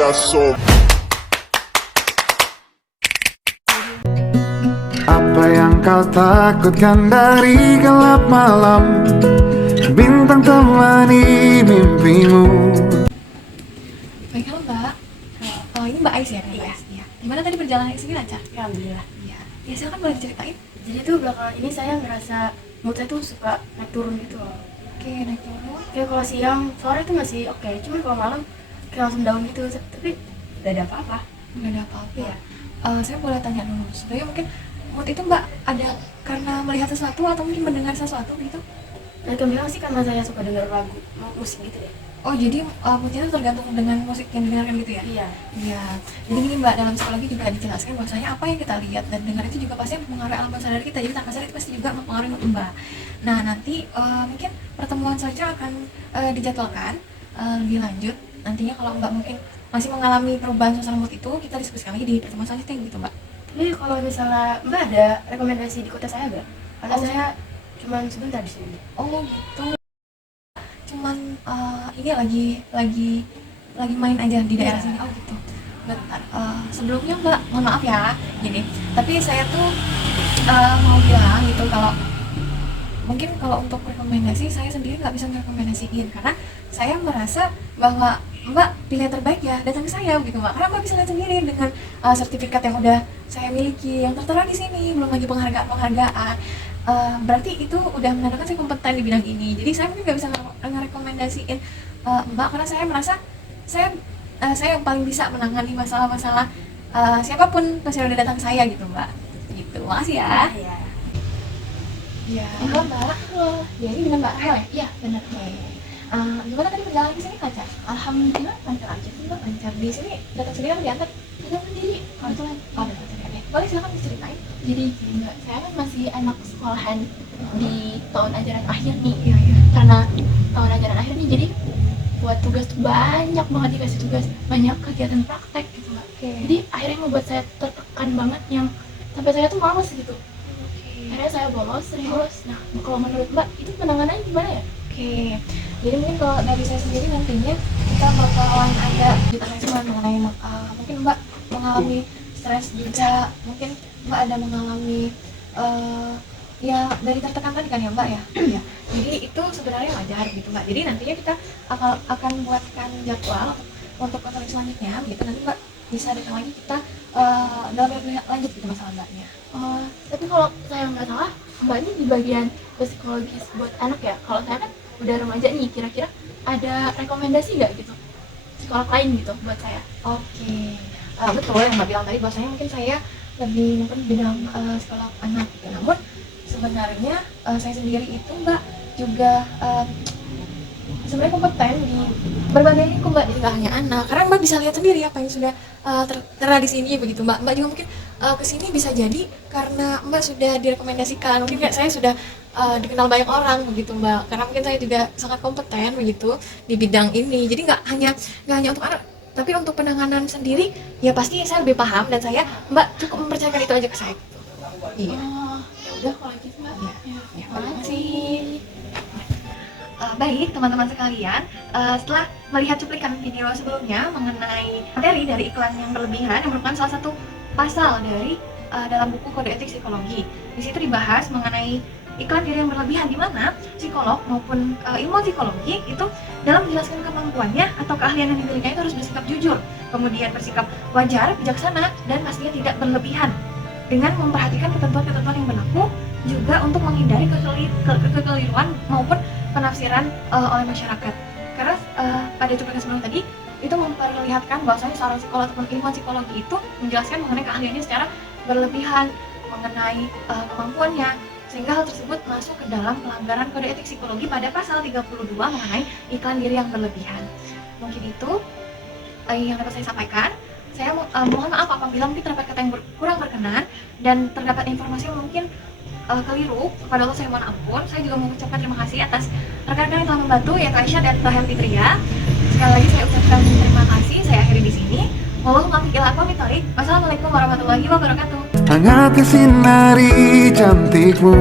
got so. Apa yang kau takutkan dari gelap malam? Bintang temani mimpimu. Baik, halo Mbak. Oh, ini Mbak Ais ya? Iya. Gimana tadi perjalanan ke sini lancar? Alhamdulillah. Iya. Ya, silakan boleh diceritain. Jadi tuh belakangan ini saya ngerasa mood saya tuh suka naik turun gitu loh. Oke, naik turun. Kayak kalau siang, sore tuh masih oke. Cuman kalau malam kayak langsung down gitu. Tapi gak ada apa-apa. Nggak ada apa-apa. Iya. Saya boleh tanya dulu. Sebenarnya mungkin mood itu Mbak ada karena melihat sesuatu atau mungkin mendengar sesuatu gitu? Nah, itu bilang sih karena saya suka denger lagu musik gitu deh. Oh, jadi moodnya itu tergantung dengan musik yang didengarkan gitu ya? Iya. Iya. Jadi gini Mbak, dalam psikologi juga dijelaskan bahwasanya apa yang kita lihat dan dengar itu juga pasti mempengaruhi alam bawah sadar kita. Jadi tanpa sadar itu pasti juga mempengaruhi mood Mbak. Nah, nanti mungkin pertemuan selanjutnya akan dijadwalkan lebih lanjut. Nantinya kalau Mbak mungkin masih mengalami perubahan suasana mood itu, kita diskusikan lagi di pertemuan selanjutnya gitu Mbak. Tapi kalau misalnya Mbak ada rekomendasi di kota saya gak? Karena saya cuman sebentar di sini. Oh gitu. Cuman ini lagi main aja di daerah sini. Oh gitu. Bentar. Sebelumnya Mbak, mohon maaf ya. Gini. Tapi saya tuh mau bilang gitu kalau mungkin kalau untuk rekomendasi saya sendiri nggak bisa merekomendasiin karena saya merasa bahwa Mbak pilihan terbaik ya datang ke saya gitu Mbak, karena Mbak bisa lihat sendiri dengan sertifikat yang udah saya miliki yang tertera di sini, belum lagi penghargaan. Berarti itu udah menandakan saya kompeten di bidang ini. Jadi saya mungkin nggak bisa ngerekomendasiin Mbak karena saya merasa saya yang paling bisa menangani masalah-masalah siapapun pasien udah datang ke saya gitu Mbak. Gitu. Makasih ya. Iya. Ya, halo Mbak. Halo. Ya, ini dengan Mbak Rahel ya? Iya, benar. Gimana tadi perjalanan ke sini lancar? Alhamdulillah lancar aja sih Mbak. Lancar. Di sini datang sendiri atau diantar? Datang sendiri kebetulan. Oh, datang sendiri. Oke. Boleh silakan diceritain. Jadi gini Mbak, saya kan masih anak sekolahan di tahun ajaran akhir nih. Iya. Karena tahun ajaran akhir nih, jadi buat tugas tuh banyak banget dikasih tugas, banyak kegiatan praktek gitu Mbak. Oke. Jadi akhirnya membuat saya tertekan banget yang sampai saya tuh males gitu. Akhirnya saya bolos, sering bolos. Nah, kalau menurut Mbak, itu penanganannya gimana ya? Oke. Jadi mungkin kalau dari saya sendiri nantinya kita bakalan ada assessment mengenai mungkin Mbak mengalami stres juga, mungkin Mbak ada mengalami ya dari tertekan tadi kan ya Mbak ya. Iya. Jadi itu sebenarnya wajar gitu Mbak. Jadi nantinya kita akan buatkan jadwal untuk konseling selanjutnya gitu. Nanti Mbak bisa datang lagi kita dalam lanjut gitu masalah Mbaknya. Tapi kalau saya nggak salah, Mbak ini di bagian psikologis buat anak ya. Kalau saya kan udah remaja nih, kira-kira ada rekomendasi nggak gitu psikolog lain gitu buat saya? Oke. Betul yang Mbak bilang tadi bahwasanya mungkin saya lebih mungkin bidang psikolog anak gitu. Namun sebenarnya saya sendiri itu Mbak juga sebenarnya kompeten di berbagai lingkup Mbak, jadi nggak hanya anak. Karena Mbak bisa lihat sendiri apa yang sudah tertera di sini begitu Mbak. Mbak juga mungkin kesini bisa jadi karena Mbak sudah direkomendasikan. Mungkin kayak saya sudah dikenal banyak orang begitu Mbak. Karena mungkin saya juga sangat kompeten begitu di bidang ini. Jadi nggak hanya untuk anak, tapi untuk penanganan sendiri ya pasti saya lebih paham dan Mbak cukup mempercayakan itu aja ke saya. Iya. Ya udah kalau gitu Mbak. Ya, makasih. Baik teman-teman sekalian, setelah melihat cuplikan video sebelumnya mengenai materi dari iklan yang berlebihan yang merupakan salah satu pasal dari dalam buku Kode Etik Psikologi. Di situ dibahas mengenai iklan diri yang berlebihan, di mana psikolog maupun ilmuwan psikologi itu dalam menjelaskan kemampuannya atau keahlian yang dimilikinya itu harus bersikap jujur, kemudian bersikap wajar, bijaksana, dan pastinya tidak berlebihan dengan memperhatikan ketentuan-ketentuan yang berlaku, juga untuk menghindari kekeliruan maupun penafsiran oleh masyarakat. Karena pada cuplikan sebelum tadi itu memperlihatkan bahwasanya seorang psikolog ataupun ilmuwan psikologi itu menjelaskan mengenai keahliannya secara berlebihan, mengenai kemampuannya, sehingga hal tersebut masuk ke dalam pelanggaran kode etik psikologi pada pasal 32 mengenai iklan diri yang berlebihan. Mungkin itu yang dapat saya sampaikan. Saya mohon maaf apabila mungkin terdapat kata yang kurang berkenan dan terdapat informasi yang mungkin keliru. Kepada Allah saya mohon ampun. Saya juga mengucapkan terima kasih atas rekan-rekan yang telah membantu, yaitu Aisyah dan Rahel Fitria. Sekali lagi saya ucapkan terima kasih. Saya akhiri di sini. Wassalamualaikum warahmatullahi wabarakatuh. Hangat sinari cantikmu.